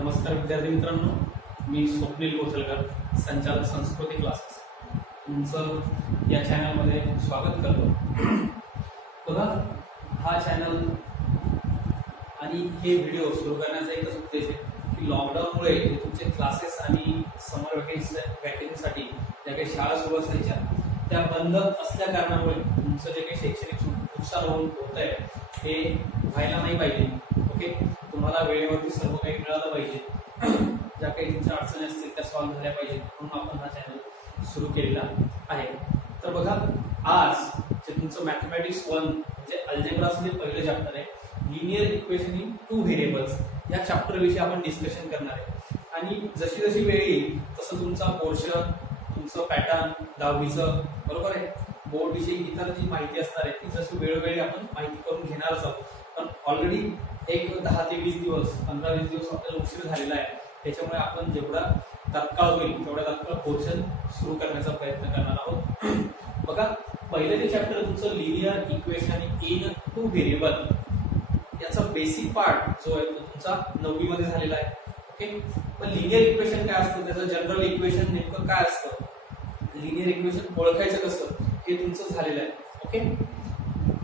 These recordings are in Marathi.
नमस्कार विद्यार्थी मित्रांनो, मी स्वप्नील कोथलकर, संचालक संस्कृती क्लासेस, तुमचं या चॅनलमध्ये स्वागत करतो. बघा, हा चॅनल आणि हे व्हिडिओ सुरू करण्याचा एकच उद्देश आहे की लॉकडाऊनमुळे तुमचे क्लासेस आणि समर वॅकेशनसाठी ज्या काही शाळा सुरू असायच्या त्या बंद असल्या कारणामुळे तुमचं जे काही शैक्षणिक नुकसान होत आहे हे व्हायला नाही पाहिजे. ओके, तुम्हाला वेळेवरती सर्व काही मिळालं पाहिजे, ज्या काही तुमच्या अडचणी असतील त्या सॉल्व्ह झाल्या पाहिजेत, म्हणून आपण हा चॅनल सुरू केलेला आहे. तर बघा, आज जे तुमचं मॅथमॅटिक्स 1 म्हणजे अल्जेब्राचं जे पहिलं चॅप्टर आहे, लिनियर इक्वेशन इन 2 व्हेरिएबल्स, या चॅप्टर विषयी आपण डिस्कशन करणार आहे. आणि जशी जशी वेळ येईल तसं तुमचा पोर्शन, तुमचं पॅटर्न 10वीचं बरोबर आहे, बोर्ड विषयी इतर जी माहिती असणार आहे ती जशी वेळोवेळी आपण माहिती करून घेणारच आहोत. पण ऑलरेडी एक 10 ते 20 दिवस 15-20 दिवस आपल्याला उशीर झालेला आहे, त्याच्यामुळे आपण जेवढा तत्काळ होईल तेवढा तत्काळ पोर्शन सुरू करण्याचा प्रयत्न करणार आहोत. बघा, पहिलं जे चॅप्टर तुमचं लिनियर इक्वेशन इन 2 व्हेरिएबल, याचा बेसिक पार्ट जो आहे तो तुमचा 9वी मध्ये झालेला आहे. ओके, पण लिनियर इक्वेशन काय असतं, त्याचं जनरल इक्वेशन नेमकं काय असतं, लिनियर इक्वेशन ओळखायचं कसं हे तुमचं झालेलं आहे. Okay,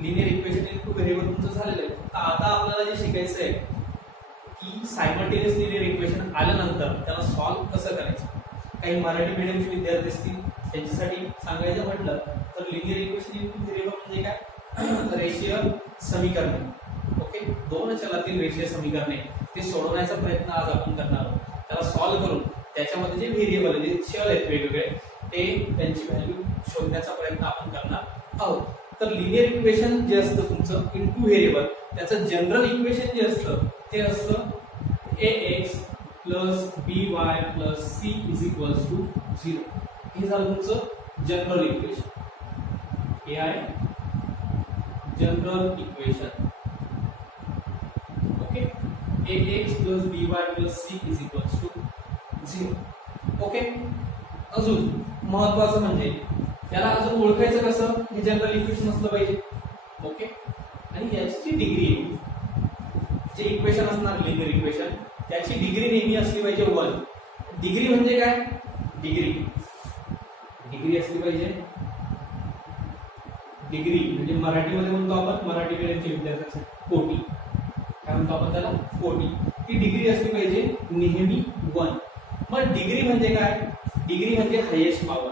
linear equation in 2 variable तुमचं झालेलं आहे. आता आपल्याला जे शिकायचं आहे की सायमल्टेनियस लिनियर इक्वेशन आल्यानंतर त्याला सॉल्व्ह कसं करायचं. काही मराठी मीडियमचे विद्यार्थी असतील त्यांच्यासाठी सांगायचं म्हटलं तर लिनियर इक्वेशन इन 2 व्हेरिएबल म्हणजे काय, रेषीय समीकरणे. ओके, दोन चलातील रेषीय समीकरणे ते सोडवण्याचा प्रयत्न आज आपण करणार आहोत. त्याला सॉल्व्ह करून त्याच्यामध्ये जे व्हेरिएबल जे चल आहेत वेगवेगळे ते त्यांची व्हॅल्यू शोधण्याचा प्रयत्न आपण करणार आहोत. तर लिनियर इक्वेशन जे असतं तुमचं इन 2 व्हेरिएबल, त्याचं जनरल इक्वेशन जे असतं ते असतं ax plus by plus c is equals to 0. हे झालं तुमचं जनरल इक्वेशन. हे आहे general equation. Okay, ax plus by plus c is equals to 0. Okay, अजून महत्वाचं म्हणजे त्याला अजून ओळखायचं कसं, हे जनरल इक्वेशन असलं पाहिजे. ओके, आणि याची जी डिग्री आहे, जे इक्वेशन असणार लिनियर इक्वेशन, त्याची डिग्री नेहमी असली पाहिजे 1. डिग्री म्हणजे काय, डिग्री असली पाहिजे. डिग्री म्हणजे मराठीमध्ये म्हणतो आपण, मराठी मीडियमच्या विद्यार्थ्यांसाठी कोटी, काय म्हणतो आपण त्याला, कोटी. ती डिग्री असली पाहिजे नेहमी 1. मग डिग्री म्हणजे काय, डिग्री म्हणजे हायेस्ट पॉवर.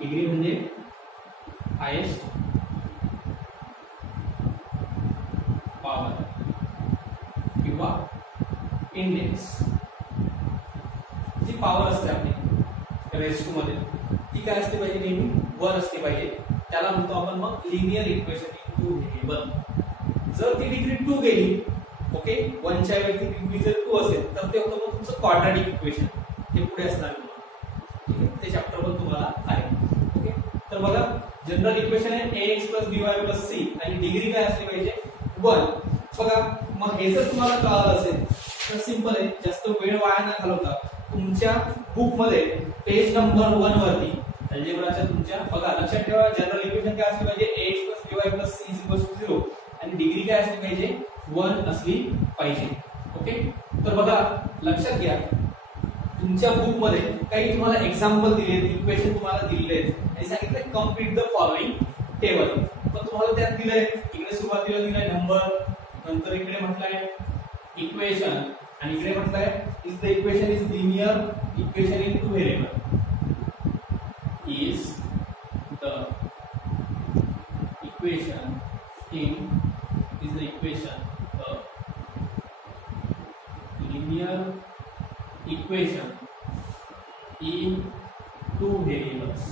डिग्री म्हणजे हायेस्ट पॉवर किंवा इंडेक्स. जी पॉवर असते आपली रेस 2 मध्ये ती काय असते पाहिजे, नेहमी 1 असते पाहिजे. त्याला म्हणतो आपण मग लिनियर इक्वेशन इन 2 व्हेरिएबल. जर ती डिग्री 2 गेली, ओके, 1 च्या ऐवजी डिग्री जर 2 असेल तर ते होतं मग तुमचं क्वाड्रॅटिक इक्वेशन. ते पुढे असणार ठीक आहे, ते चॅप्टर पण तुम्हाला आहे. ओके, तर बघा, जनरल इक्वेशन आहे ax plus by plus c आणि डिग्री काय असली पाहिजे 1. बघा, मग हे जर तुम्हाला कळालं असेल तर सिंपल आहे, जास्त वेळ वाया न घालवता तुमच्या बुक मध्ये पेज नंबर 1 वरती अल्जेब्राच्या तुमच्या बघा, लक्षात ठेवा, जनरल इक्वेशन काय असली पाहिजे ax plus by plus c is equals to 0 आणि डिग्री काय असली पाहिजे 1 असली पाहिजे. ओके, तर बघा, लक्षात घ्या, तुमच्या बुक मध्ये काही तुम्हाला एक्झाम्पल दिले, इक्वेशन तुम्हाला दिलेले आहेत आणि सांगितलंय कम्प्लीट द फॉलोइंग टेबल. पण तुम्हाला त्यात दिलंय, इकडे सुरुवातीला दिलाय नंबर, नंतर इकडे म्हटलंय इक्वेशन आणि इकडे म्हटलंय is the equation is linear equation in 2 variable. Is the equation in is the equation, the linear equation in 2 variables.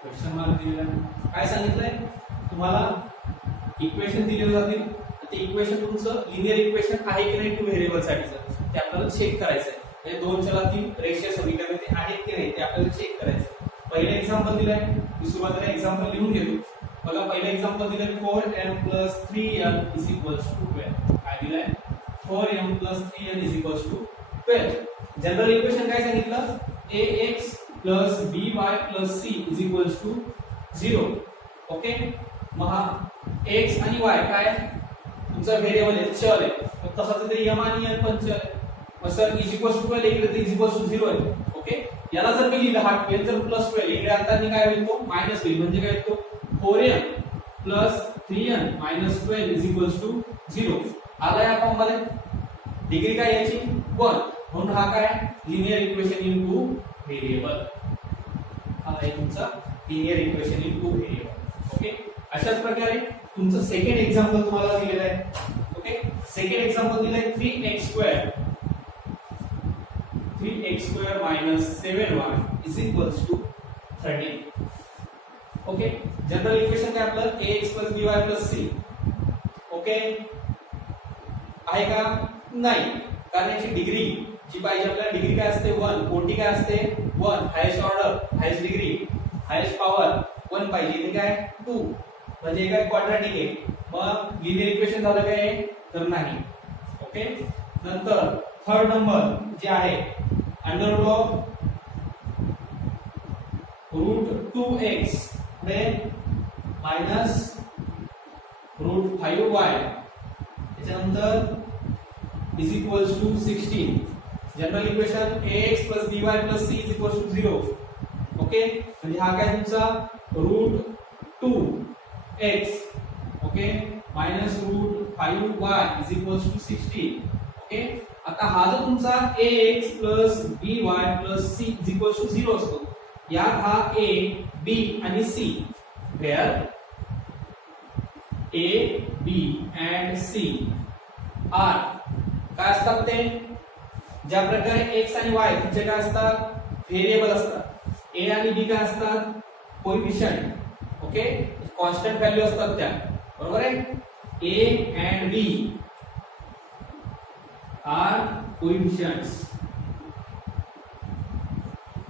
Question mark दिलेला. काय सांगितलंय तुम्हाला, इक्वेशन दिले जातील, ते इक्वेशन तुमचं लिनियर इक्वेशन आहे की नाही 2 व्हेरिएबल साठीचं ते आपल्याला चेक करायचं आहे. म्हणजे 2 चलातील रेषीय समीकरणे ते आहेत की नाही ते आपल्याला चेक करायचं. पहिलं एक्झाम्पल दिलंय, मी सुरुवातीला एक्झाम्पल लिहून घेतो. बघा, पहिलं एक्झाम्पल दिलंय 4m plus 3n is equals to 12. काय दिलंय, 4m plus 3n is equals to 12. General equation काय सांगितलं, ax plus by plus c is equals to 0. Okay, मग हा x आणि y काय तुमचा व्हेरिएबल आहे, चल आहे, मग तसाच इथे m आणि n पण चल आहे. मग सर इज इक्वल टू 12 इकडे इज इक्वल टू 0 आहे. ओके, याला जर मी लिहिलं हा 12 जर प्लस 12 इकडे आता काय होईल तो मायनस होईल, म्हणजे काय तो 4m plus 3n minus 12 is equal to 0 आला या फॉर्म मध्ये. डिग्री काय याची 1, म्हणून हा काय लिनियर इक्वेशन इनटू व्हेरिएबल. हा आहे तुमचा linear equation into variable. Okay, अशाच प्रकारे तुमचं सेकंड एक्झाम्पल तुम्हाला दिलेलं आहे. ओके, सेकंड एक्झाम्पल दिलंय 3x² minus 7y is equals to 13. Okay, general equation काय आपलं ax plus by plus c. Okay, आहे का नाही, कारण याची डिग्री जी पाहिजे आपल्याला डिग्री काय असते 1, कोटी काय असते 1, highest order highest degree highest power 1 पाहिजे, इथे काय 2, म्हणजे काय क्वाड्रॅटिक आहे. मग लिनियर इक्वेशन झालं काय तर नाही. ओके, नंतर थर्ड नंबर जे आहे under root of root 2x minus root 5y त्याच्यानंतर is equals to 16. General equation ax plus by plus c is equals to 0. Okay, म्हणजे हा काय तुमचा root 2x okay minus root 5y is equals to 16. ओके, आता हा जो तुमचा ax plus by plus c is equals to 0 असतो, यात हा a b आणि c where a b and c are काय असतात ते ज्या प्रकारे x आणि y तुमचे काय असतात व्हेरिएबल असतात, a आणि b काय असतात कोएफिशिएंट. ओके, कॉन्स्टंट व्हॅल्यू असतात त्या, बरोबर आहे. a and b are coefficients.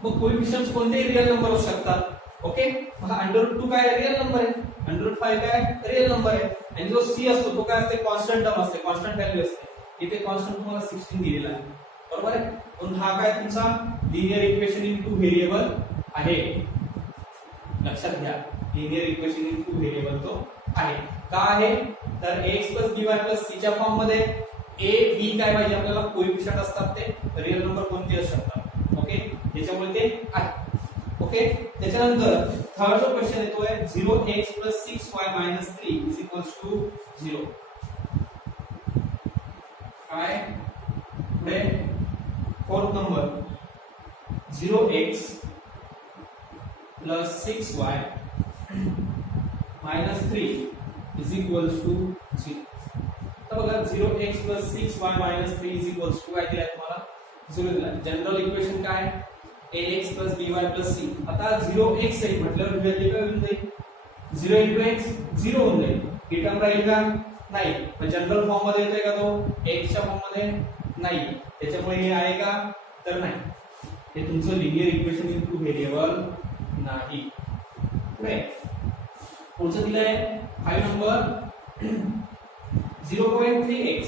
मग कोएफिशिएंट्स कोणते रियल नंबर असू शकतात. ओके, मग √2 काय रियल नंबर आहे, √5 काय रियल नंबर आहे, आणि जो c असतो तो काय असते कॉन्स्टंट टर्म असते, कॉन्स्टंट व्हॅल्यू असते. इथे कॉन्स्टंट तुम्हाला 16 दिलेला आहे, बरोबर आहे. म्हणून हा काय तुमचा लिनियर इक्वेशन इनटू व्हेरिएबल आहे. लक्षात घ्या, लिनियर इक्वेशन इनटू व्हेरिएबल तो आहे. का आहे तर ax by c च्या फॉर्म मध्ये a b काय पाहिजे आपल्याला कोएफिशिएंट असतात, ते रियल नंबर कोणते असू शकतात. ओके, त्याच्यामुळे ते आहे. ओके, त्याच्यानंतर थर्ड जो क्वेश्चन येतोय 0x plus 6y minus 3 is equals to 0. काय पुढे fourth number 0x plus 6y minus 3 is equals to 0. तर बघा 0x plus 6y minus 3 is equals to काय दिलाय तुम्हाला 0 दिलाय. जनरल इक्वेशन काय ax plus by plus c. आता 0x आहे म्हटल्यावर व्हॅल्यू काय होऊन जाईल 0 into x 0 होऊन जाईल. ही टर्म राहील का नाही, पण जनरल फॉर्म मध्ये येतोय का तो x च्या फॉर्म मध्ये नाही, त्याच्यामुळे हे आहे का तर नाही. हे तुमचं लिनियर इक्वेशन इनटू व्हेरिएबल नाही. पुढे पुढचं दिलंय 5 नंबर 0.3x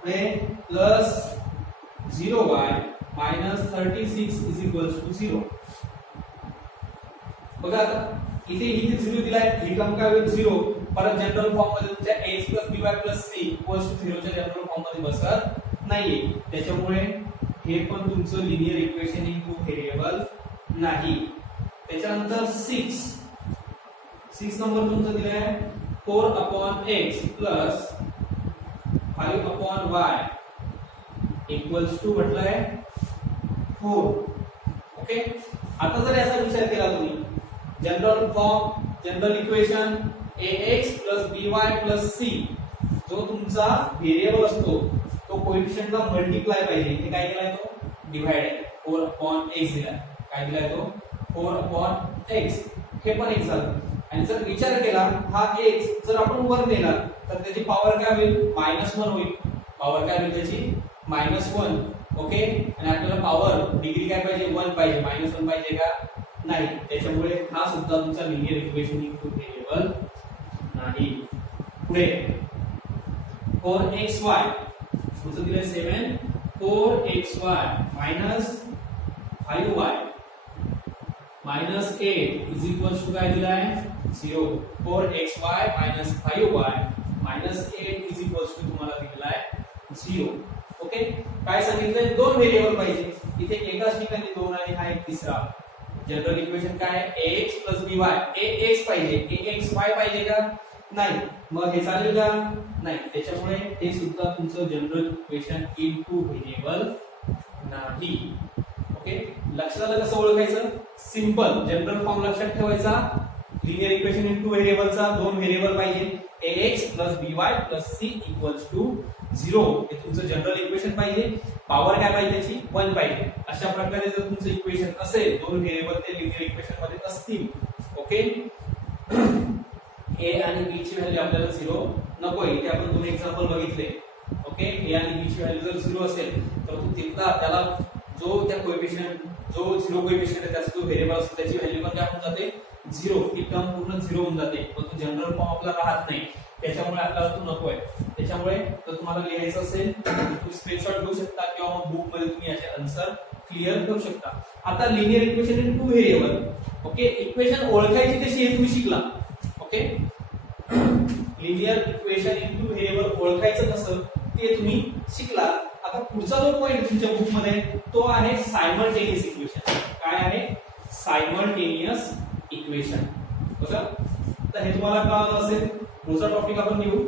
पुढे plus 0y minus 36 is equals to 0. बघा आता इथे 0 दिलाय, ही टर्म काय होईल 0, परत जनरल फॉर्म मध्ये तुमच्या ax plus by plus c equals to 0 च्या जनरल फॉर्म मध्ये बसत नाहीये, त्याच्यामुळे हे पण तुमचं लिनियर इक्वेशन इनटू व्हेरिएबल नाही. त्याच्यानंतर 6 नंबर तुमचं दिलाय 4/x plus 5/y equals to म्हटलंय 4. ओके, आता जर याचा विचार केला तुम्ही general form general equation ax plus by plus c जो तुमचा व्हेरिएबल असतो तो कोएफिशिएंटला मल्टिप्लाय पाहिजे, इथे काय केलाय तो डिवाइड आहे 4/x दिलाय. काय दिलाय तो 4/x, हे पण x झालं. आणि जर विचार केला हा x जर आपण वर नेला तर त्याची पॉवर काय होईल -1 होईल. पॉवर काय होईल त्याची -1. ओके, आणि आपल्याला पॉवर डिग्री काय पाहिजे 1 पाहिजे, -1 पाहिजे का नाही, त्याच्यामुळे हा सुद्धा तुमचा लिनियर इक्वेशन इनटू व्हेरिएबल नाही. पुढे 4xy तुमचं दिलंय 7 4xy minus 5y minus 8 is equal to काय दिलाय 0. 4xy minus 5y minus 8 is equal to तुम्हाला दिलाय 0. ओके, काय सांगितलंय दोन व्हेरिएबल पाहिजे. इथे एकाच ठिकाणी दोन आणि हा एक तिसरा. जनरल इक्वेशन काय आहे ax by. ax पाहिजे, axy पाहिजे का नाही. मग हे चालेल का नाही. त्याच्यामुळे हे सुद्धा तुमचं जनरल इक्वेशन इनटू व्हेरिएबल नाही. ओके, लक्षात कसं ओळखायचं. सिंपल जनरल फॉर्म लक्षात ठेवायचा. लिनियर इक्वेशन इनटू व्हेरिएबलचा दोन व्हेरिएबल पाहिजे ax by c equals to 0. हे तुमचं जनरल इक्वेशन पाहिजे. पॉवर काय पाहिजे त्याची 1 पाहिजे. अशा प्रकारे जर तुमचं इक्वेशन असेल दोन व्हेरिएबल ते लिनियर इक्वेशन मध्ये असतील. ओके, a आणि b ची व्हॅल्यू आपल्याला 0 नकोय. इथे आपण दोन एक्झाम्पल बघितले. ओके, a आणि b ची व्हॅल्यू जर 0 असेल तर तो तिथला त्याला जो त्या कोएफिशिएंट जो 0 कोएफिशिएंट आहे त्याचा जो व्हेरिएबल असतो त्याची व्हॅल्यू पण काय होऊन जाते 0. ती टर्म पूर्ण 0 होऊन जाते. पण तो जनरल फॉर्म आपला राहत नाही. त्याच्यामुळे आपल्याला तो नकोय. त्याच्यामुळे जर तुम्हाला लिहायचं असेल तुम्ही स्क्रीनशॉट घेऊ शकता किंवा मग बुक मध्ये तुम्ही याचे आन्सर क्लिअर करू शकता. आता linear equation in two variable. Okay, equation ओळखायची कशी हे तुम्ही शिकला. Okay, linear equation in two variable ओळखायचं कसं ते तुम्ही शिकला. आता पुढचा जो पॉइंट तुमच्या बुक मध्ये तो आहे सायमल्टेनियस इक्वेशन. काय आहे सायमल्टेनियस इक्वेशन. बघा, तर हे तुम्हाला कळलं असेल. पुढचा टॉपिक आपण घेऊ.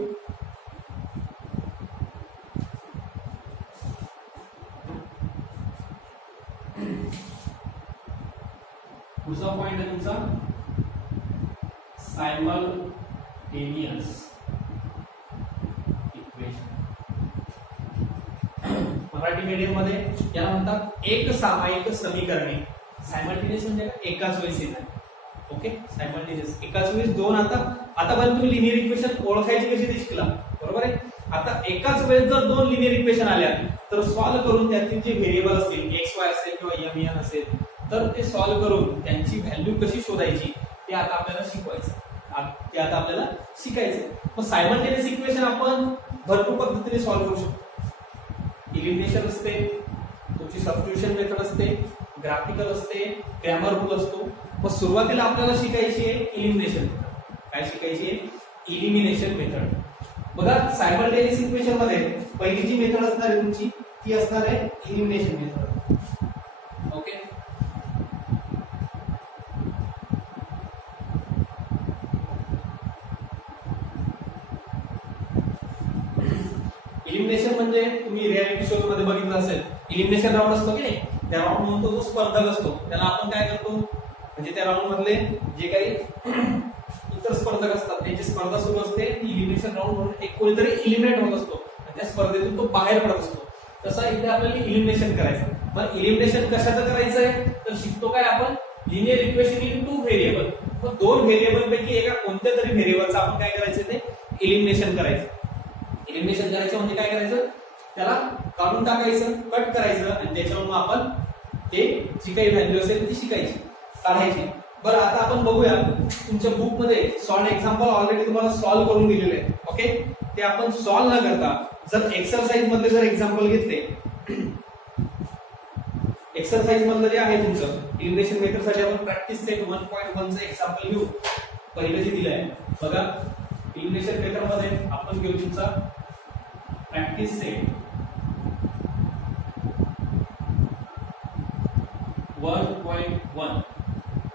पुढचा पॉइंट आहे तुमचा सायमल्टेनियस इक्वेशन. मराठी मीडियम मध्ये याला म्हणतात एक सामायिक समीकरणे. सायमल्टेनियस म्हणजे एकाच वेळेस येतात. ओके, सायमल्टेनियस एकाच वेळेस दोन. आता पण तुम्ही लिनियर इक्वेशन ओळखायची कशी ते शिकला. बरोबर आहे. आता एकाच वेळेस जर दोन लिनियर इक्वेशन आल्या तर सॉल्व्ह करून त्यातील जे व्हेरिएबल असतील एक्स वाय असेल किंवा एम एन असेल तर ते सॉल्व्ह करून त्यांची व्हॅल्यू कशी शोधायची ते आता आपल्याला शिकवायचं. ते आता आपल्याला शिकायचं. मग सायमल्टेनियस इक्वेशन आपण भरपूर पद्धतीने सॉल्व्ह करू शकतो. इलिमिनेशन असते, तुमची सबस्टिट्यूशन मेथड असते, ग्राफिकल असते, ग्रॅमर रूल असतो. मग सुरुवातीला आपल्याला शिकायची आहे इलिमिनेशन. काय शिकायची आहे इलिमिनेशन मेथड. बघा, सायमल्टेनियस इक्वेशन मध्ये पहिली जी मेथड असणार आहे तुमची ती असणार आहे इलिमिनेशन मेथड. ओके, इलिमिनेशन म्हणजे तुम्ही रियालिटी शोज मध्ये बघितलं असेल इलिमिनेशन राऊंड असतो की नाही. त्या राऊंड म्हणतो जो स्पर्धक असतो त्याला आपण काय करतो म्हणजे त्या राऊंड मधले जे काही इतर स्पर्धक असतात त्यांची स्पर्धा सुरू असते. ती इलिमिनेशन राऊंड म्हणून एक कोणीतरी इलिमिनेट होत असतो. त्या स्पर्धेतून तो बाहेर पडत असतो. तसं इथे आपल्याला इलिमिनेशन करायचं. पण इलिमिनेशन कशाचं करायचंय तर शिकतो काय आपण linear equation in two variable. मग दोन व्हेरिएबल पैकी एका कोणत्या तरी व्हेरिएबलचं आपण काय करायचं ते इलिमिनेशन करायचं. इलिमिनेशन करायचं म्हणजे काय करायचं त्याला काढून टाकायचं, कट करायचं आणि त्याच्यावर आपण ते जी काही व्हॅल्यू असेल ती शिकायची, काढायची. बरं, आता आपण बघूया तुमच्या बुक मध्ये सॉल्व एक्झाम्पल ऑलरेडी तुम्हाला सॉल्व करून दिलेले आहे. ओके, ते आपण सॉल्व न करता जर एक्सरसाइज मधले जर एक्झाम्पल घेतले, एक्सरसाइज मधलं जे आहे तुमचं इलिमिनेशन मेथड साठी आपण प्रॅक्टिस सेट 1.1 चं एक्झाम्पल घेऊ. पहिलं जे दिलंय बघा, इलिमिनेशन मेथड मध्ये आपण घेऊ तुमचा प्रॅक्टिस सेट 1.1.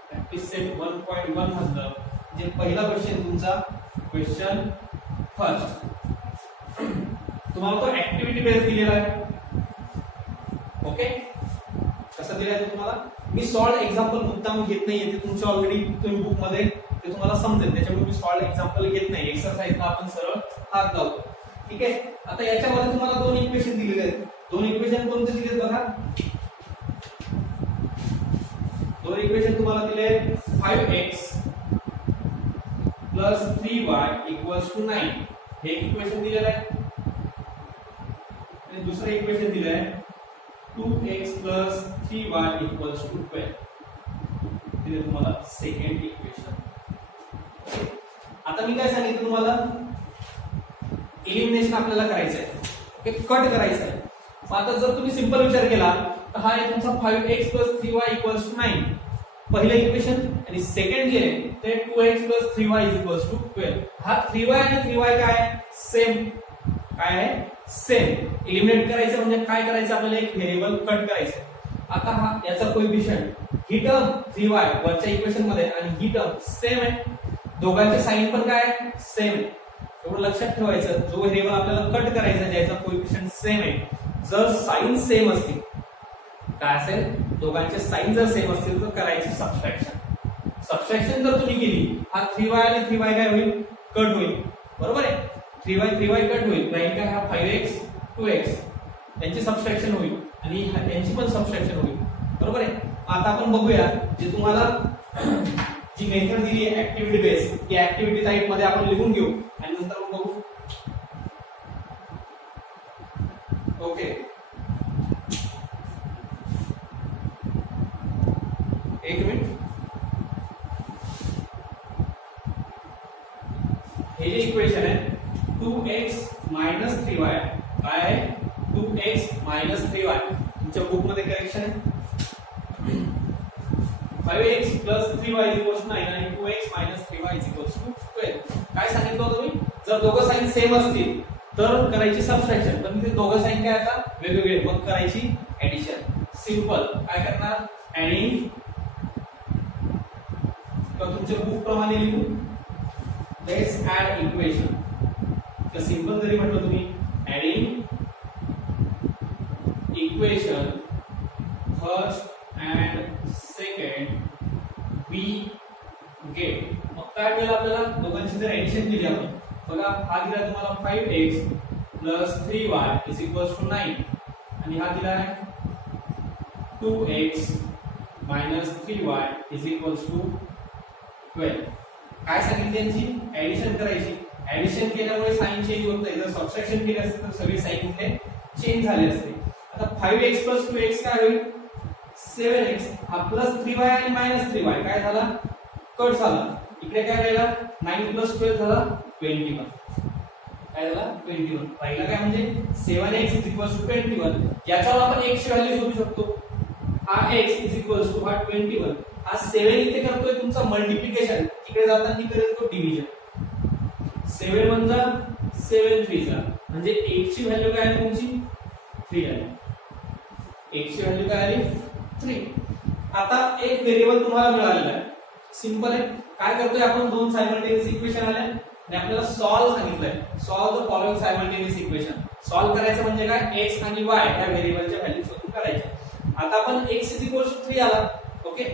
प्रॅक्टिस सेट 1.1 मधलं जे पहिला क्वेश्चन तुमचा क्वेश्चन फर्स्ट तुम्हाला तो ऍक्टिव्हिटी बेस दिलेला आहे. ओके, कसं दिलाय तुम्हाला मी सॉल्व एक्झाम्पल मुद्दाम घेत नाहीये. ते तुमच्या ऑलरेडी तुम्ही बुक मध्ये ते तुम्हाला समजेल. त्याच्यामुळे मी सॉल्व एक्झाम्पल घेत नाही. एक्सरसाइजला आपण सरळ हात लावतो. ठीक आहे, आता याच्यामध्ये तुम्हाला दोन इक्वेशन दिलेले आहेत. दोन इक्वेशन कोणते दिलेत बघा. दोन इक्वेशन तुम्हाला दिले 5x plus 3y equals to 9. हे इक्वेशन दिलेलं आहे. आणि दुसरं इक्वेशन दिलं आहे 2x plus 3y equals to 12. दिले तुम्हाला सेकंड इक्वेशन. आता मी काय सांगितलं तुम्हाला इलिमिनेशन आपल्याला करायचं आहे. ओके, कट करायचं आहे. आता जर तुम्ही सिंपल विचार केला तर हा आहे तुमचा 5x plus 3y equals to 9. पहिलं इक्वेशन आणि सेकंड जे आहे ते 2x + 3y = 12. हा 3y आणि 3y काय आहे सेम, काय आहे सेम. एलिमिनेट करायचं म्हणजे काय करायचं आपल्याला एक व्हेरिएबल कट करायचं. आता हा याचा कोएफिशियंट ही टर्म 3y वरच्या इक्वेशन मध्ये आणि ही टर्म सेम आहे, दोघांचे साइन पण काय आहे सेम आहे. एवढं लक्षात ठेवायचं, जो व्हेरिएबल आपल्याला कट करायचा ज्याचा कोएफिशियंट सेम आहे, जर साइन सेम असतील काय असेल, दोघांचे साइन जर सेम असतील तर करायची सबट्रॅक्शन. सबट्रॅक्शन जर तुम्ही केली हा 3y आणि 3y काय होईल कट होईल, बरोबर आहे. 3y कट होईल, राहील काय हा 5x 2x यांची सबट्रॅक्शन होईल आणि यांची पण सबट्रॅक्शन होईल, बरोबर आहे. आता आपण बघूया जे तुम्हाला जी मेथड दिली आहे ऍक्टिव्हिटी बेस, ती ऍक्टिव्हिटी टाइप मध्ये आपण लिहून घेऊ आणि नंतर मग बघू. ओके, एक मिनिट. हे जे इक्वेशन आहे 2x - 3y काय आहे 2x - 3y, तुमच्या बुक मध्ये करेक्शन आहे. 5x + 3y = 9 आणि 2x - 3y = 12. काय सांगितलं होतं मी, जर दोघं साइन सेम असतील तर करायची सबट्रॅक्शन, पण ते दोघं साइन काय आता वेगवेगळे, मग करायची ऍडिशन. सिंपल काय करणार ऍडिंग, तर तुमच्या बुक प्रमाणे लिहू लेट्स ऍड इक्वेशन. तर सिंपल जरी म्हटलं तुम्ही adding equation first and second we get. मग काय मिळेल आपल्याला, दोघांची जर ऍडिशन केली आपण, बघा हा दिला तुम्हाला 5x + 3y = 9 आणि हा दिला आहे 2x - 3y = 12. काय सांगितले यांची ऍडिशन करायची. ऍडिशन केल्यामुळे साइन चेंज होत नाही, जर सबट्रॅक्शन केले असते तर सगळे साइन इथे चेंज झाले असते. आता 5x + 2x काय होईल 7x, हा +3y आणि -3y काय झाला कट झाला. इकडे काय राहिला 9 + 12 झाला 21, काय झाला 21. पहिला काय म्हणजे 7x = 21. याच्यावर आपण x ची व्हॅल्यू शोधू शकतो. हा x = हा 21, हा 7 इथे करतोय तुमचा मल्टिप्लिकेशन, तिकडे जाताना करेल तो डिव्हिजन. 7 म्हणजे 7 3 जा, म्हणजे x ची व्हॅल्यू काय आली तुमची 3 आली. x ची व्हॅल्यू काय आली 3. आता एक व्हेरिएबल तुम्हाला मिळालेला आहे, सिंपल आहे. काय करतोय आपण, दोन सायमल्टेनियस इक्वेशन आले आणि आपल्याला सॉल्व सांगितलंय. Solve the following simultaneous equation. Solve करायचं म्हणजे काय x आणि y या व्हेरिएबलच्या व्हॅल्यू शोधून करायच्या. आता आपण x = 3 आला, ओके.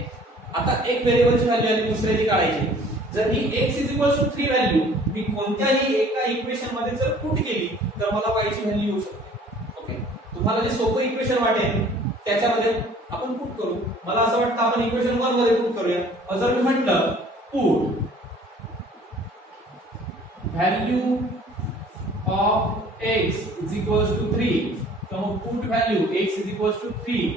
आता एक व्हेरिएबलची व्हॅल्यू आणि दुसऱ्याची काढायची. जर ही x = 3 व्हॅल्यू मी कोणत्याही एका इक्वेशन मध्ये जर पुट केली तर मला y ची व्हॅल्यू येऊ शकते, ओके. तुम्हाला जे सोपं इक्वेशन वाटेल त्याच्यामध्ये आपण पुट करू. मला असं वाटतं आपण इक्वेशन 1 मध्ये पुट करूया. जर मी म्हटलं पुट व्हॅल्यू ऑफ x = 3, तर मग पुट व्हॅल्यू x = 3,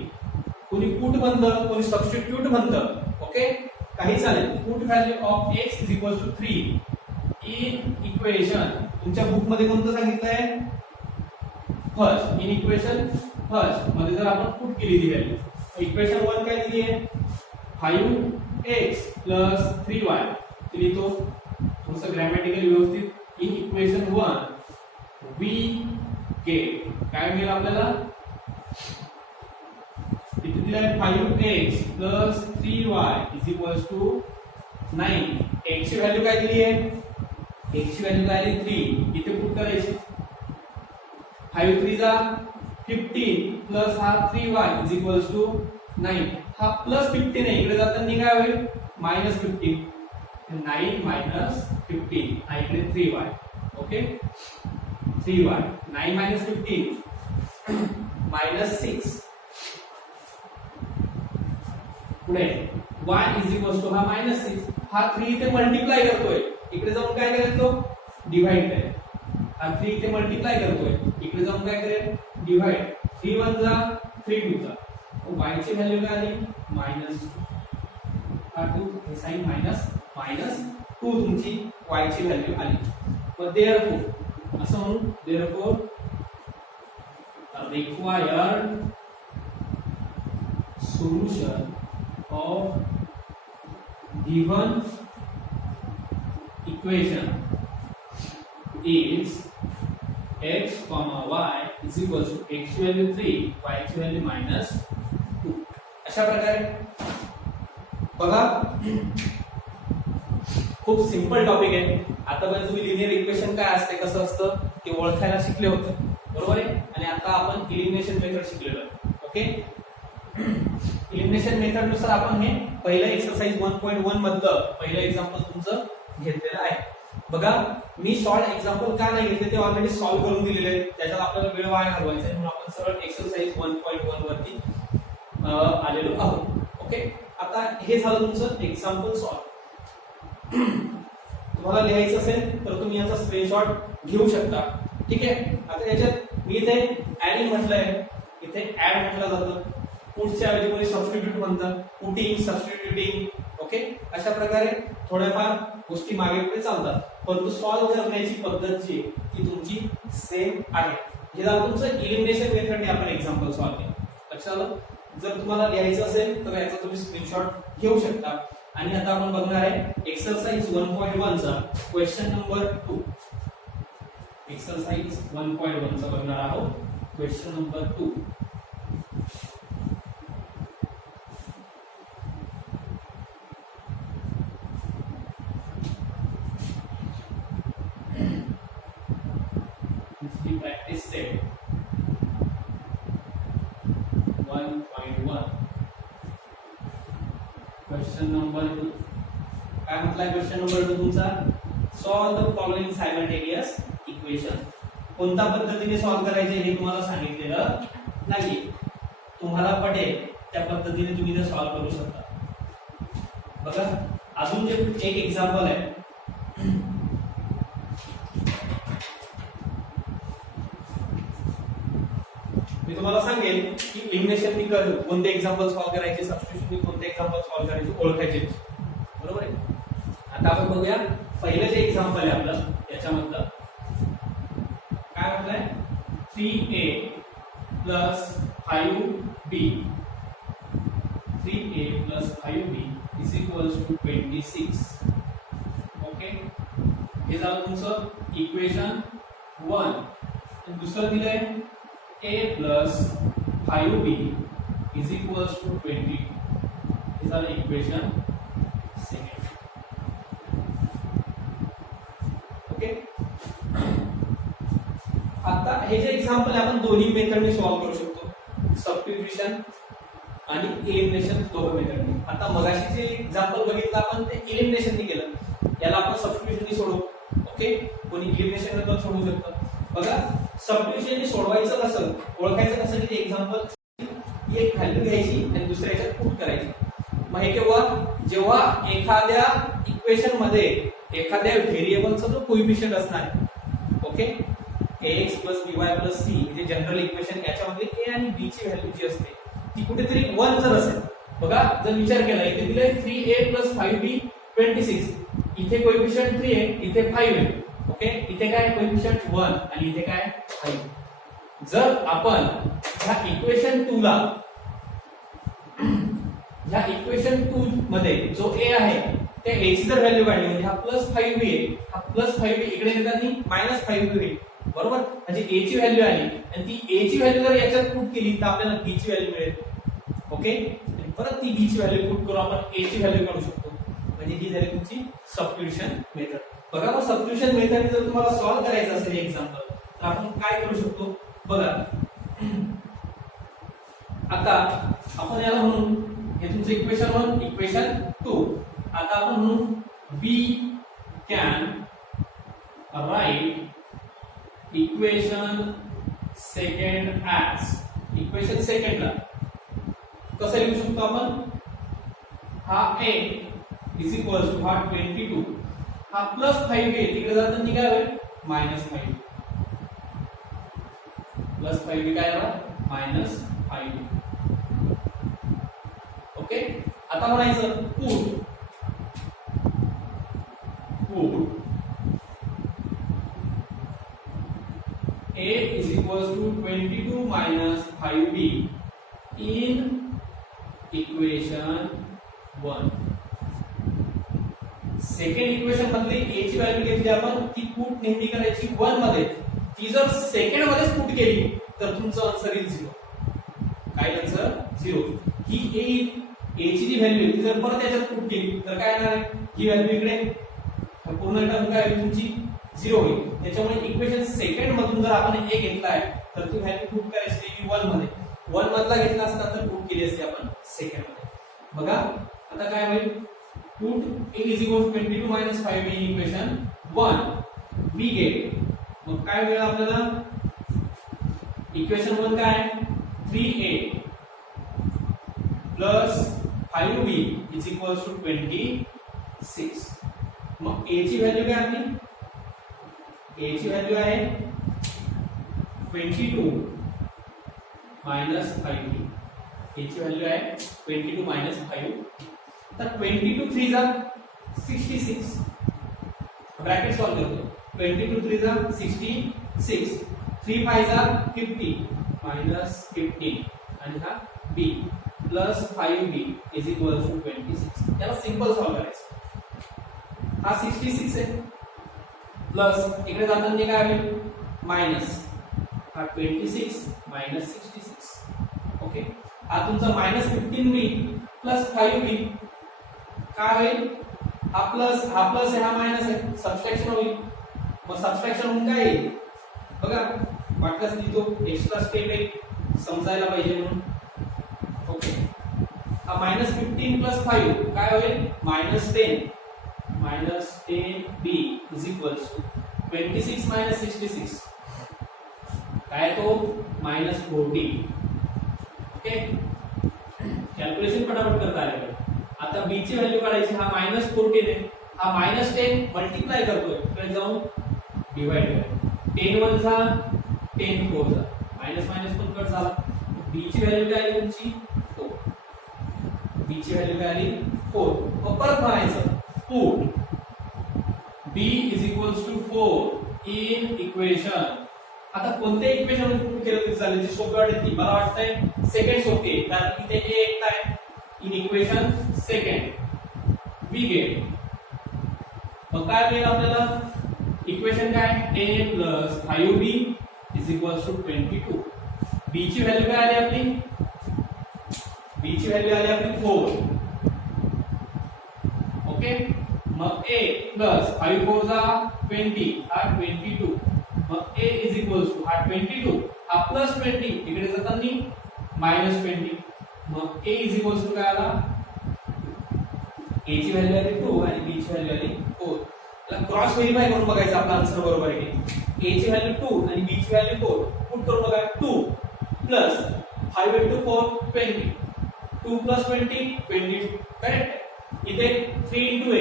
कोणी पुट म्हणतं कोणी सबस्टिट्यूट म्हणतं, ओके काही चालेल. Put value of x = 3 in equation, तुमच्या बुक मध्ये कोणतं सांगितलंय फर्स्ट, इन इक्वेशन फर्स्ट मध्ये जर आपण पुट केली ती व्हॅल्यू, इक्वेशन 1 काय दिली आहे 5x + 3y, लिहितो थोडंसं ग्रॅमॅटिकल व्यवस्थित. इन इक्वेशन 1 वी गेट काय मिळेल आपल्याला, इथे दिलाय 5x + 3y = 9. x ची व्हॅल्यू काय दिली आहे, x ची व्हॅल्यू काय आली 3, इथे पुट करायची. 5 3 जा 15 प्लस हा 3y = 9. हा +15 आहे, इकडे जाताना काय होईल -15. 9 - 15 हा इकडे 3y, ओके 3y. 9 - 15 -6. पुढे y = हा -6. हा 3 इथे मल्टिप्लाय करतोय, इकडे जाऊन काय करेल तो डिवाइड करेल. हा 3 इथे मल्टिप्लाय करतोय, इकडे जाऊन काय करेल डिवाइड. 3 1 जा 3 2 जा, y ची व्हॅल्यू काय आली -2. हा 2 हे साइन -2 तुमची y ची व्हॅल्यू आली. मग देअरफोर असं म्हणू, therefore required solution of given equation is x comma y is equal to x ची व्हॅल्यू 3 y ची व्हॅल्यू -2 अशा प्रकारे बघा खूप सिंपल टॉपिक आहे. आतापर्यंत तुम्ही लिनियर इक्वेशन काय असते कसं असतं ते ओळखायला शिकले होते बरोबर आहे. आणि आता आपण इलिमिनेशन मेथड शिकलेलो आहे. ओके इलिमिनेशन मेथड नुसार आपण हे पहिलं एक्सरसाइज 1.1 मधलं पहिलं एक्झाम्पल तुमचं घेतलेलं आहे. बघा मी सॉल्व एक्झाम्पल का नाही घेतले ते ऑलरेडी सॉल्व करून दिलेले आहे. त्याच्यात आपल्याला वेळ वाया घालवायचा आहे म्हणून आपण सरळ एक्सरसाइज 1.1 वरती आलेलो आहोत. ओके आता हे झालं तुमचं एक्झाम्पल सॉल्व. तुम्हाला लिहायचं असेल तर तुम्ही याचा स्क्रीनशॉट घेऊ शकता. ठीक आहे. आता याच्यात मी इथे ऍडिंग म्हटलंय इथे ऍड म्हटलं जातं. पुटच्या ऐवजी कोणी सबस्टिट्यूट म्हणतात पुटिंग सबस्टिट्यूटिंग. ओके अशा प्रकारे थोड्याफार गोष्टी मागे पुढे चालतात परंतु सॉल्व्ह करण्याची पद्धत जी ती तुमची सेम आहे. हे झालं तुमचं इलिमिनेशन मेथडने आपण एक्झाम्पल सॉल्व्ह केलं. लक्षात आलं. जर तुम्हाला लिहायचं असेल तर याचा तुम्ही स्क्रीनशॉट घेऊ शकता. आणि आता आपण बघणार आहे एक्सरसाइज 1.1 चा क्वेश्चन नंबर 2. एक्सरसाइज 1.1 चा बघणार आहोत क्वेश्चन नंबर 2. इसकी प्रैक्टिस सेट 1.1 क्वेश्चन नंबर 2 काय म्हटलाय क्वेश्चन नंबर 2 तुमचा solve the following simultaneous equation. कोणत्या पद्धतीने सॉल्व करायचे हे तुम्हाला सांगितलेलं नाही. तुम्हाला पटेल त्या पद्धतीने तुम्ही ते सॉल्व करू शकता. बघा अजून जे एक एक्झाम्पल आहे मी तुम्हाला सांगेल की इलिमिनेशन मी कोणते एक्झाम्पल सॉल्व करायचे सबस्टिट्यूशन मी कोणते एक्झाम्पल सॉल्व करायचे ओळखायचे बरोबर आहे. आता आपण बघूया पहिलं जे एक्झाम्पल आहे आपलं याच्यामधलं काय म्हटलंय 3a plus 5b 3a plus 5b is equals to 26. Okay हे झालं तुमचं इक्वेशन 1. आणि दुसरं दिलंय a plus 5b is equals to 20. हे झालं इक्वेशन 2. ओके आता हे जे एक्झाम्पल आपण दोन्ही मेथडने सॉल्व करू शकतो सबस्टिट्यूशन आणि इलिमिनेशन दोघं मेथडने. आता मगाशी जे एक्झाम्पल बघितलं आपण ते इलिमिनेशनने केलं. याला आपण सबस्टिट्यूशनने सोडवू. ओके कोणी इलिमिनेशन ने सोडवू शकतं. बघा सबस्टिट्यूशनने सोडवायचं कसं ओळखायचं कसं की ते एक्झाम्पल एक व्हॅल्यू घ्यायची आणि दुसऱ्या ह्याच्यात पुट करायची. मग हे जेव्हा एखाद्या इक्वेशन मध्ये एखाद्या व्हेरिएबलचा जो कोइफिशियंट असणार ओके ax + by + c म्हणजे जनरल इक्वेशन याच्यामध्ये a आणि b ची व्हॅल्यू जी असते ती कुठेतरी 1 जर असेल. बघा जर विचार केला इथे दिले 3a + 5b 26. इथे कोइफिशियंट 3 आहे इथे 5 आहे. ओके इथे काय कोइफिशियंट 1 आणि इथे काय 5. जर आपण ह्या इक्वेशन 2 ला ह्या इक्वेशन 2 मध्ये जो a आहे त्या a ची जर व्हॅल्यू काढली म्हणजे हा +5b आहे हा +5b इकडे येताना -5b होईल बरोबर. म्हणजे a ची व्हॅल्यू आली आणि ती a ची व्हॅल्यू जर याच्यात पुट केली तर आपल्याला b ची व्हॅल्यू मिळेल. ओके आणि परत ती b ची व्हॅल्यू पुट करून आपण a ची व्हॅल्यू काढू शकतो. म्हणजे ही झाली तुमची सबस्टिट्यूशन मेथड. बघा मग सबस्टिट्यूशन मेथड जर तुम्हाला सॉल्व करायचं असेल एक्झाम्पल तर आपण काय करू शकतो बघा. आता आपण याला म्हणून हे तुमचं इक्वेशन 1 इक्वेशन 2. आता आपण म्हणू we can write equation second as equation second ला कसं लिहू शकतो आपण हा a इज इक्वल टू हा 22 हा +5 आहे तिकडे जाताना काय होईल -5 +5 काय आला -5. ओके आता म्हणायचं put a is equals to 22 minus 5b in equation 1. Second equation मधली a ची व्हॅल्यू घेतली आपण, ती पुट नेहमी करायची 1 मध्ये. ती जर सेकंड मध्येच पुट केली तर तुमचं आन्सर येईल 0. काय आन्सर 0. ही a ची जी व्हॅल्यू ती जर परत याच्यात पुट केली तर काय येणार आहे, ही व्हॅल्यू इकडे पूर्ण टर्म काय होईल तुमची 0 होईल. त्याच्यामुळे इक्वेशन सेकंड मधून जर आपण a घेतलाय तर ती व्हॅल्यू पुट करायची नेहमी 1 मध्ये. 1 मधला घेतला असता तर पुट केली असती आपण सेकंड मध्ये. बघा आता काय होईल, put a is equal to 22 minus 5b in equation 1 we get. मग काय मिळेल आपल्याला, इक्वेशन 1 काय आहे 3a plus 5b is equal to 26. मग a ची व्हॅल्यू काय आपली, a ची व्हॅल्यू आहे 22 minus 5b. a ची व्हॅल्यू आहे 22 minus 5. तर 22 3 जा 66, ब्रॅकेट सॉल्व करतो. 22 3 जा 66, 3 5 जा 50 minus 15 आणि हा b plus 5b is equal to 26. याला सिंपल सॉल्व करायचं. हा 66 आहे प्लस इकडे जाताना जे काय होईल मायनस, हा 26 minus 66. ओके, हा तुमचा -15b plus 5b काय होईल, हा प्लस आहे हा मायनस आहे, सबट्रॅक्शन होईल. मग सबट्रॅक्शन होऊन काय येईल बघा, वाटल्यास लिहितो एक्स्ट्रा स्टेप एक समजायला पाहिजे म्हणून. ओके, हा -15 plus 5 काय होईल -10 -10b is equals to 26 minus 66 काय तो -40. ओके, कॅल्क्युलेशन फटाफट करता आले. आता b ची व्हॅल्यू काढायची, हा -14 आहे, हा -10 मल्टिप्लाय करतोय, इकडे जाऊन डिवाइड करा. 10 1 जा 10 4 जा, मायनस मायनस पण कट झाला. b ची व्हॅल्यू काय आली तुमची 4. b ची व्हॅल्यू काय आली 4. मग परत म्हणायचं put b is equals to 4 in equation. आता कोणत्या इक्वेशन मध्ये पुट केलं तरी चालेल, जी सोपी वाटेल ती. मला वाटतंय सेकंड सोपी आहे, कारण इथे a एक आहे in equation second we get. मग काय मिळेल आपल्याला, इक्वेशन काय 10 plus 5b is equals to 22. b ची व्हॅल्यू काय आली आपली, b ची व्हॅल्यू आली आपली 4. ओके, मग a plus 5 4 जा 20 हा 22. मग a is equals to हा 22 हा प्लस 20 इकडे जाताना -20. मग a is equals to काय आला, a ची व्हॅल्यू आली 2 आणि b ची व्हॅल्यू आली 4. त्याला क्रॉस व्हेरीफाय करून बघायचं आपला आन्सर बरोबर आहे की. a ची व्हॅल्यू 2 आणि b ची व्हॅल्यू 4 पुट करून बघा. 2 प्लस 5 into 4 20, 2 plus 20 22. करेक्ट. इथे 3 into a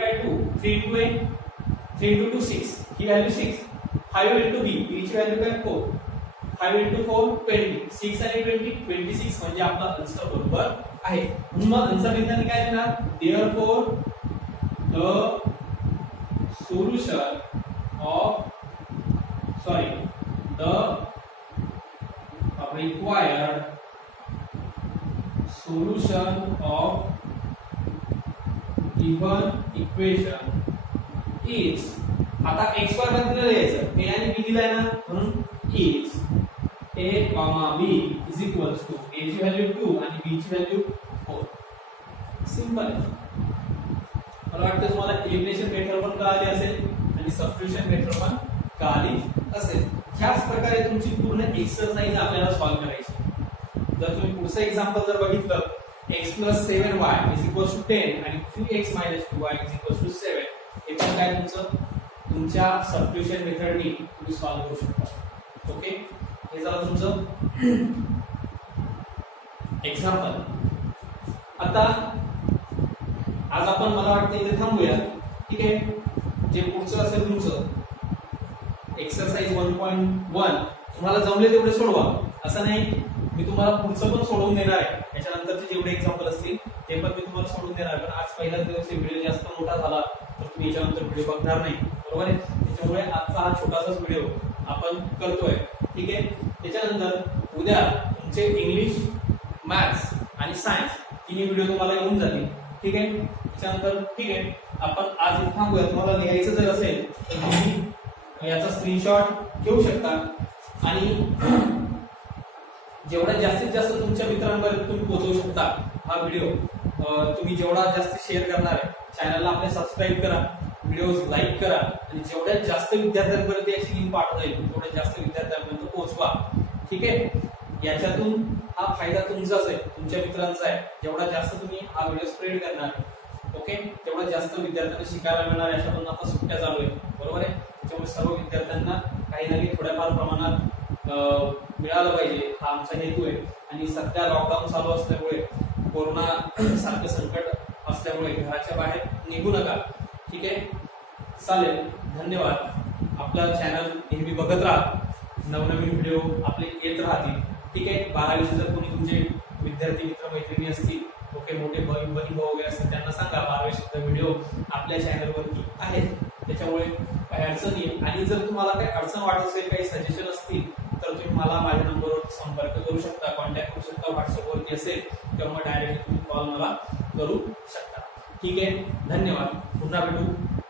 काय 2, 3 into a 3 into 2 6, he value 6. 5 into b ची व्हॅल्यू काय 4, 5 into 4 20, 6 आणि 20 26 म्हणजे आपला आन्सर बरोबर आहे. म्हणून मग आन्सर विद्यार्थी काय देणार, therefore the solution of the required solution of given equation is. आता x y मध्ये लिहायचं, a आणि b दिलाय ना म्हणून is a, b is equals to a ची व्हॅल्यू 2 आणि b ची व्हॅल्यू 4. सिंपल. मला वाटतं तुम्हाला एलिमिनेशन मेथड पण कळाली असेल आणि सबस्टिट्यूशन मेथड पण कळाली असेल. ह्याच प्रकारे तुमची पूर्ण एक्सरसाइज आपल्याला सॉल्व करायची. जर तुम्ही पुढचं एक्झाम्पल जर बघितलं, x + 7y = 10 आणि 3x - 2y = 7, हे पण काय तुमच्या सबस्टिट्यूशन मेथडनी तुम्ही सॉल्व करू शकता. ओके, हे झालं तुमचं एक्झाम्पल. आता आज आपण मला वाटतं इथे थांबूया. ठीक आहे, जे पुढचं असेल तुमचं एक्सरसाइज 1.1 तुम्हाला जमले तेवढे सोडवा. असं नाही मी तुम्हाला पुढचं पण सोडवून देणार आहे, याच्यानंतरचे जेवढे एक्झाम्पल असतील ते पण मी तुम्हाला सोडून देणार. पण आज पहिला दिवस व्हिडिओ जास्त मोठा झाला तर तुम्ही याच्यानंतर व्हिडिओ बघणार नाही, बरोबर आहे. त्याच्यामुळे आजचा हा छोटासाच व्हिडिओ आपण करतोय. ठीक आहे, त्याच्यानंतर उद्या तुमचे इंग्लिश, मॅथ्स आणि सायन्स तिन्ही व्हिडिओ तुम्हाला येऊन जातील. ठीक आहे, त्याच्यानंतर ठीक आहे, आपण आज इथे थांबूया. तुम्हाला लिहायचं जर असेल तर तुम्ही याचा स्क्रीनशॉट घेऊ शकता आणि जेवढा जास्तीत जास्त तुमच्या मित्रांपर्यंत तुम्ही पोहोचवू शकता हा व्हिडिओ, तुम्ही जेवढा जास्त शेअर करणार आहे, चॅनलला आपल्या सबस्क्राईब करा, व्हिडिओज लाईक करा आणि जेवढ्यात जास्त विद्यार्थ्यांपर्यंत याची लिंक पाठवता येईल तेवढ्या जास्त विद्यार्थ्यांपर्यंत पोहोचवा. ठीक आहे, याच्यातून हा फायदा तुमचाच आहे, तुमच्या मित्रांचा आहे. जेवढा जास्त तुम्ही हा व्हिडिओ स्प्रेड करणार, ओके, तेवढा जास्त विद्यार्थ्यांना शिकायला मिळणार. याच्यातून आता सुट्ट्या चालू आहे, बरोबर आहे, त्याच्यामुळे सर्व विद्यार्थ्यांना काही ना काही थोड्याफार प्रमाणात मिळालं पाहिजे, हा आमचा हेतू आहे. आणि सध्या लॉकडाऊन चालू असल्यामुळे, कोरोना सारखं संकट असल्यामुळे घराच्या बाहेर निघू नका. ठीक आहे, चालेल, धन्यवाद. आपलं चॅनल नेहमी बघत राहा, नवनवीन व्हिडिओ आपले येत राहतील. ठीक आहे, 12वीचे जर कोणी तुमचे विद्यार्थी मित्र मैत्रिणी असतील, ओके, मोठे बहीण भाऊ वगैरे असतील, त्यांना सांगा 12वी सुद्धा व्हिडिओ आपल्या चॅनलवरती आहेत, त्याच्यामुळे काही अडचण येईल. आणि जर तुम्हाला काही अडचण वाटत असेल, काही सजेशन असतील, तर तुम्ही मला माझ्या नंबरवर संपर्क करू शकता, कॉन्टॅक्ट करू शकता, व्हॉट्सअपवरती असेल किंवा मग डायरेक्टली तुम्ही कॉल मला करू शकता. ठीक आहे, धन्यवाद, पुन्हा भेटू.